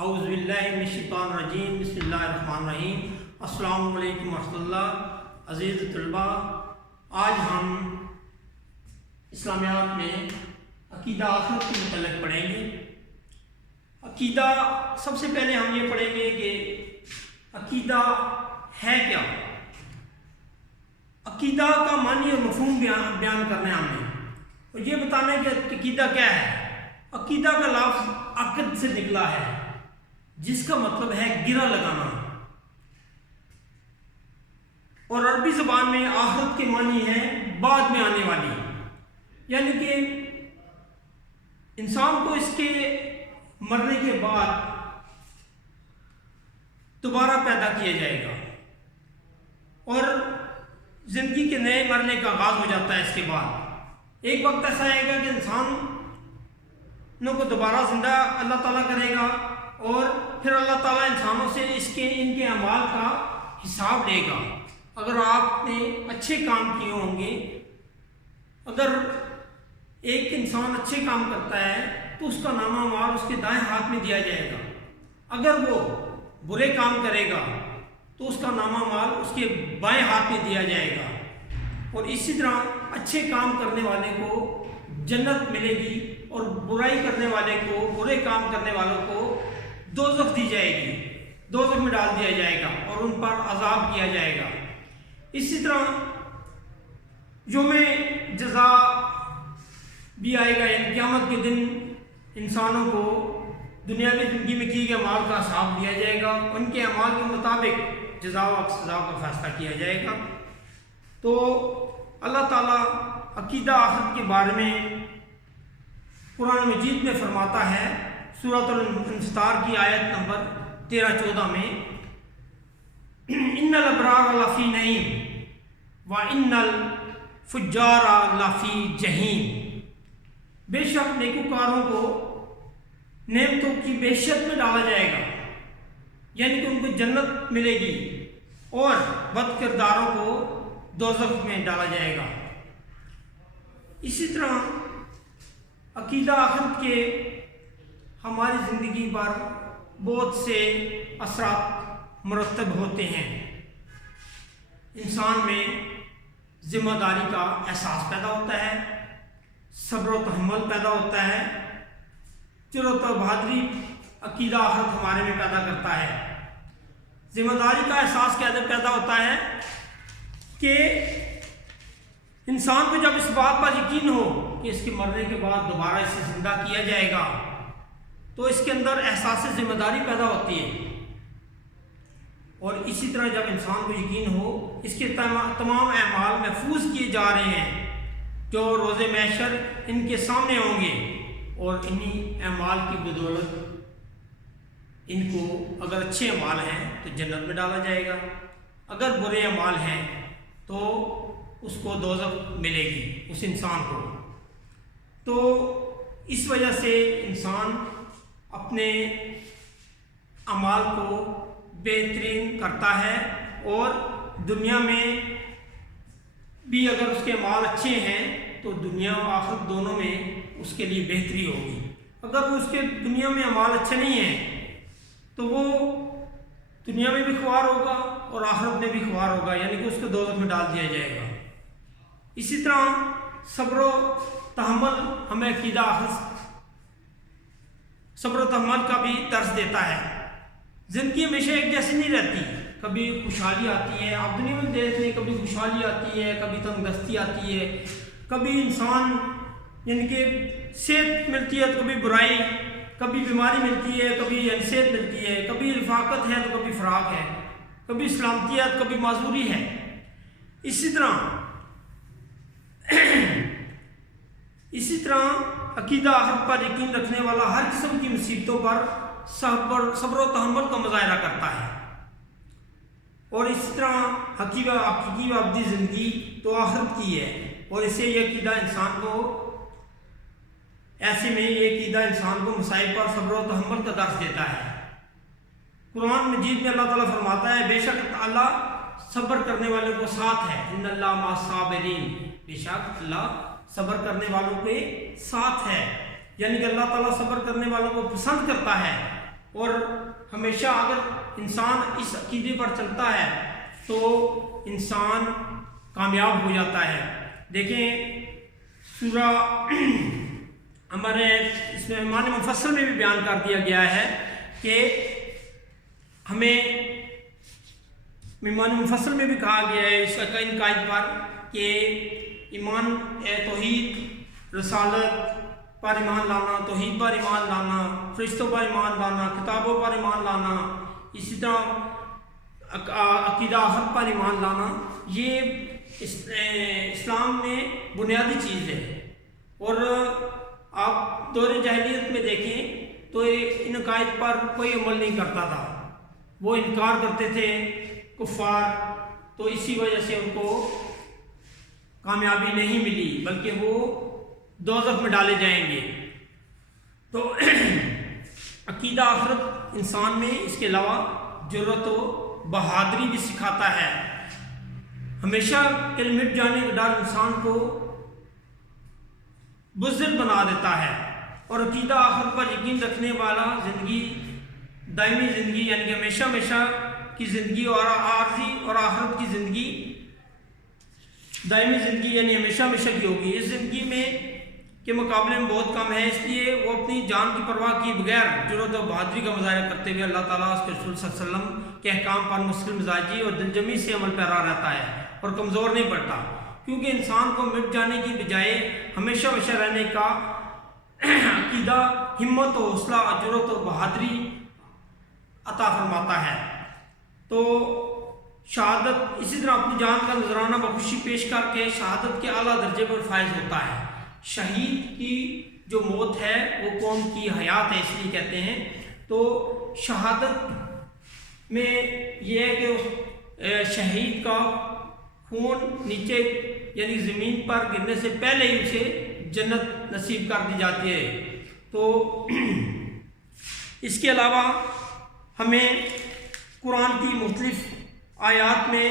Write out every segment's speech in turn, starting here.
اعوذ باللہ من الشیطان الرجیم بسم اللہ الرحمن الرحیم۔ السلام علیکم ورحمۃ اللہ۔ عزیز طلباء، آج ہم اسلامیات میں عقیدہ آخرت کے متعلق پڑھیں گے۔ عقیدہ سب سے پہلے ہم یہ پڑھیں گے کہ عقیدہ ہے کیا۔ عقیدہ کا معنی اور مفہوم بیان کرنا ہے ہم نے، اور یہ بتانا ہے کہ عقیدہ کیا ہے۔ عقیدہ کا لفظ عقد سے نکلا ہے، جس کا مطلب ہے گرہ لگانا، اور عربی زبان میں آخرت کے معنی ہے بعد میں آنے والی، یعنی کہ انسان کو اس کے مرنے کے بعد دوبارہ پیدا کیا جائے گا، اور زندگی کے نئے مرنے کا آغاز ہو جاتا ہے۔ اس کے بعد ایک وقت ایسا آئے گا کہ انسانوں کو دوبارہ زندہ اللہ تعالیٰ کرے گا، اور پھر اللہ تعالیٰ انسانوں سے ان کے اعمال کا حساب لے گا۔ اگر آپ نے اچھے کام کیے ہوں گے، اگر ایک انسان اچھے کام کرتا ہے تو اس کا نامہ اعمال اس کے دائیں ہاتھ میں دیا جائے گا، اگر وہ برے کام کرے گا تو اس کا نامہ اعمال اس کے بائیں ہاتھ میں دیا جائے گا، اور اسی طرح اچھے کام کرنے والے کو جنت ملے گی، اور برائی کرنے والے کو، برے کام کرنے والوں کو دوزخ دی جائے گی، دوزخ میں ڈال دیا جائے گا اور ان پر عذاب کیا جائے گا۔ اسی طرح یوم جزا بھی آئے گا، یعنی قیامت کے دن انسانوں کو دنیاوی زندگی میں کیے گئے اعمال کا حساب دیا جائے گا، ان کے اعمال کے مطابق جزا و سزا کا فیصلہ کیا جائے گا۔ تو اللہ تعالیٰ عقیدہ آخرت کے بارے میں قرآن مجید میں فرماتا ہے، سورۃ الانفطار کی آیت نمبر 13-14 میں، ان الابرار لفی نعیم وان الفجار لفی جحیم، بے شک نیکوکاروں کو نعمتوں کی بہشت میں ڈالا جائے گا، یعنی کہ ان کو جنت ملے گی، اور بد کرداروں کو دوزخ میں ڈالا جائے گا۔ اسی طرح عقیدہ آخرت کے ہماری زندگی پر بہت سے اثرات مرتب ہوتے ہیں۔ انسان میں ذمہ داری کا احساس پیدا ہوتا ہے، صبر و تحمل پیدا ہوتا ہے، جرأت و بہادری عقیدہ آخرت ہمارے میں پیدا کرتا ہے۔ ذمہ داری کا احساس کیسے پیدا ہوتا ہے کہ انسان کو جب اس بات پر یقین ہو کہ اس کے مرنے کے بعد دوبارہ اسے زندہ کیا جائے گا، تو اس کے اندر احساس ذمہ داری پیدا ہوتی ہے، اور اسی طرح جب انسان کو یقین ہو اس کے تمام اعمال محفوظ کیے جا رہے ہیں جو روز محشر ان کے سامنے ہوں گے، اور انہی اعمال کی بدولت ان کو اگر اچھے اعمال ہیں تو جنت میں ڈالا جائے گا، اگر برے اعمال ہیں تو اس کو دوزخ ملے گی اس انسان کو۔ تو اس وجہ سے انسان اپنے اعمال کو بہترین کرتا ہے، اور دنیا میں بھی اگر اس کے اعمال اچھے ہیں تو دنیا و آخرت دونوں میں اس کے لیے بہتری ہوگی۔ اگر اس کے دنیا میں اعمال اچھے نہیں ہیں تو وہ دنیا میں بھی خوار ہوگا اور آخرت میں بھی خوار ہوگا، یعنی کہ اس کو دوزخ میں ڈال دیا جائے گا۔ اسی طرح صبر و تحمل ہمیں عقیدہ آخرت صبر و تحمل کا بھی درس دیتا ہے۔ زندگی ہمیشہ ایک جیسی نہیں رہتی، کبھی خوشحالی آتی ہے، آپ دنیا میں دیکھ لیں، کبھی خوشحالی آتی ہے، کبھی تنگ دستی آتی ہے، کبھی انسان یعنی کہ صحت ملتی ہے تو کبھی برائی، کبھی بیماری ملتی ہے، کبھی صحت ملتی ہے، کبھی رفاقت ہے تو کبھی فراق ہے، کبھی سلامتی ہے تو کبھی معذوری ہے۔ اسی طرح عقیدہ آخرت پر یقین رکھنے والا ہر قسم کی مصیبتوں پر صبر و تحمل کا مظاہرہ کرتا ہے، اور اسی طرح حقیقی و ابدی زندگی تو آخرت کی ہے، اور اسے یہ عقیدہ انسان کو مصائب پر صبر و تحمل کا درس دیتا ہے۔ قرآن مجید میں اللہ تعالیٰ فرماتا ہے، بے شک اللہ صبر کرنے والوں کو ساتھ ہے، ان اللہ مع الصابرین، بے شک اللہ صبر کرنے والوں کے ساتھ ہے، یعنی کہ اللہ تعالیٰ صبر کرنے والوں کو پسند کرتا ہے، اور ہمیشہ اگر انسان اس عقیدے پر چلتا ہے تو انسان کامیاب ہو جاتا ہے۔ دیکھیں سورہ ہمارے اس میں معنی مفصل میں بھی بیان کر دیا گیا ہے کہ ہمیں ایمان مفصل میں بھی کہا گیا ہے اس کا ان قائد پر کہ ایمان توحید، رسالت پر ایمان لانا، توحید پر ایمان لانا، فرشتوں پر ایمان لانا، کتابوں پر ایمان لانا، اسی طرح عقیدہ آخرت پر ایمان لانا، یہ اسلام میں بنیادی چیز ہے۔ اور آپ دور جاہلیت میں دیکھیں تو ان عقائد پر کوئی عمل نہیں کرتا تھا، وہ انکار کرتے تھے کفار، تو اسی وجہ سے ان کو کامیابی نہیں ملی بلکہ وہ دوزخ میں ڈالے جائیں گے۔ تو عقیدہ آخرت انسان میں اس کے علاوہ جرأت و بہادری بھی سکھاتا ہے۔ ہمیشہ کل مٹ جانے کا ڈر انسان کو بزدل بنا دیتا ہے، اور عقیدہ آخرت پر یقین رکھنے والا زندگی دائمی زندگی یعنی کہ ہمیشہ ہمیشہ کی زندگی اور عارضی اور آخرت کی زندگی دائمی زندگی یعنی ہمیشہ ہمیشہ کی ہوگی۔ اس زندگی میں کے مقابلے میں بہت کم ہے، اس لیے وہ اپنی جان کی پرواہ کیے بغیر جرأت و بہادری کا مظاہرہ کرتے ہوئے اللہ تعالیٰ اس کے رسول صلی اللہ علیہ وسلم کے احکام پر مسلم مزاجی اور دلجمی سے عمل پیرا رہتا ہے اور کمزور نہیں پڑتا، کیونکہ انسان کو مٹ جانے کی بجائے ہمیشہ ہمیشہ رہنے کا عقیدہ ہمت و حوصلہ، جرأت و بہادری عطا فرماتا ہے۔ تو شہادت اسی طرح اپنی جان کا نذرانہ بخوشی پیش کر کے شہادت کے اعلیٰ درجے پر فائز ہوتا ہے۔ شہید کی جو موت ہے وہ قوم کی حیات ہے، اس لیے کہتے ہیں۔ تو شہادت میں یہ ہے کہ شہید کا خون نیچے یعنی زمین پر گرنے سے پہلے ہی اسے جنت نصیب کر دی جاتی ہے۔ تو اس کے علاوہ ہمیں قرآن کی مختلف آیات میں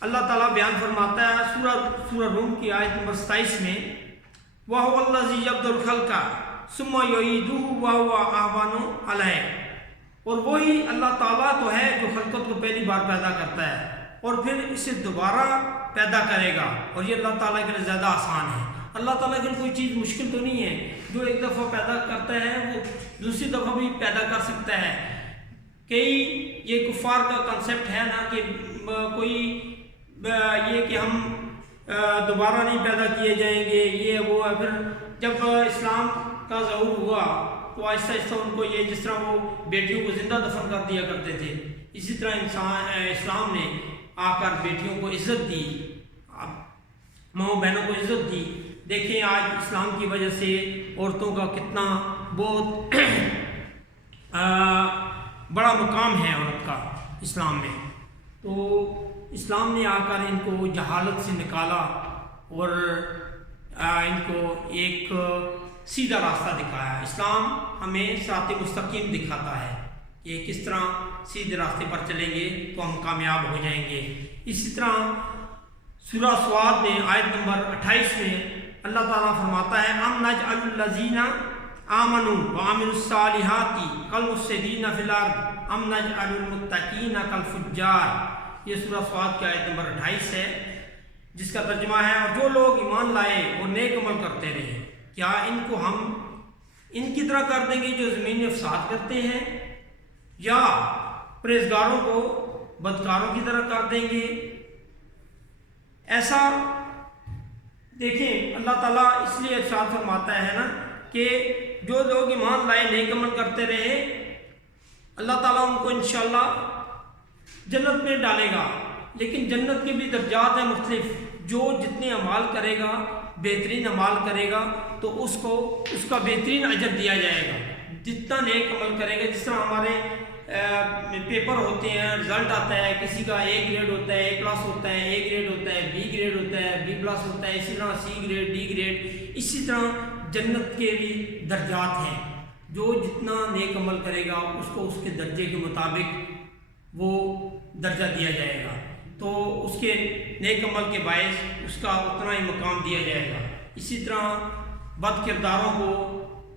اللہ تعالیٰ بیان فرماتا ہے، سورہ روم کی آیت نمبر 27 میں وَهُوَ الَّذِي يَبْدَأُ الْخَلْقَ ثُمَّ يُعِيدُهُ وَهُوَ أَهْوَنُ عَلَيْهِ، اور وہی اللہ تعالیٰ تو ہے جو خلقت کو پہلی بار پیدا کرتا ہے اور پھر اسے دوبارہ پیدا کرے گا، اور یہ اللہ تعالیٰ کے لیے زیادہ آسان ہے۔ اللہ تعالیٰ کے لیے کوئی چیز مشکل تو نہیں ہے، جو ایک دفعہ پیدا کرتا ہے وہ دوسری دفعہ بھی پیدا کر سکتا ہے۔ کئی یہ کفار کا کنسیپٹ ہے نا کہ کوئی یہ کہ ہم دوبارہ نہیں پیدا کیے جائیں گے، یہ وہ ہے۔ پھر جب اسلام کا ظہور ہوا تو آہستہ آہستہ ان کو یہ جس طرح وہ بیٹیوں کو زندہ دفن کر دیا کرتے تھے، اسی طرح اسلام نے آ کر بیٹیوں کو عزت دی، ماؤں بہنوں کو عزت دی۔ دیکھیں آج اسلام کی وجہ سے عورتوں کا کتنا بہت بڑا مقام ہے عورت کا اسلام میں۔ تو اسلام نے آ کر ان کو جہالت سے نکالا اور ان کو ایک سیدھا راستہ دکھایا۔ اسلام ہمیں صراط مستقیم دکھاتا ہے کہ کس طرح سیدھے راستے پر چلیں گے تو ہم کامیاب ہو جائیں گے۔ اسی طرح سورہ سواد میں آیت نمبر 28 میں اللہ تعالیٰ فرماتا ہے ام نجعل الذین آمنوا وعملوا الصالحات کالمفسدین فی الارض ام نجعل المتقین کالفجار۔ یہ سورہ سواد کی آیت نمبر 28 ہے، جس کا ترجمہ ہے اور جو لوگ ایمان لائے اور نیک عمل کرتے رہے، کیا ان کو ہم ان کی طرح کر دیں گے جو زمین میں فساد کرتے ہیں، یا پرہیزگاروں کو بدکاروں کی طرح کر دیں گے؟ ایسا دیکھیں اللہ تعالیٰ اس لیے ارشاد فرماتا ہے نا کہ جو لوگ ایمان لائے نیک عمل کرتے رہے، اللہ تعالیٰ ان کو انشاءاللہ جنت میں ڈالے گا۔ لیکن جنت کے بھی درجات ہیں مختلف، جو جتنے اعمال کرے گا، بہترین اعمال کرے گا تو اس کو اس کا بہترین اجر دیا جائے گا۔ جتنا نیک عمل کرے گا، جس طرح ہمارے پیپر ہوتے ہیں، رزلٹ آتا ہے، کسی کا A گریڈ ہوتا ہے، A+ ہوتا ہے، A گریڈ ہوتا ہے، B گریڈ ہوتا ہے، B+ ہوتا ہے، اسی طرح C گریڈ، D گریڈ، اسی طرح جنت کے بھی درجات ہیں۔ جو جتنا نیک عمل کرے گا اس کو اس کے درجے کے مطابق وہ درجہ دیا جائے گا، تو اس کے نیک عمل کے باعث اس کا اتنا ہی مقام دیا جائے گا۔ اسی طرح بد کرداروں کو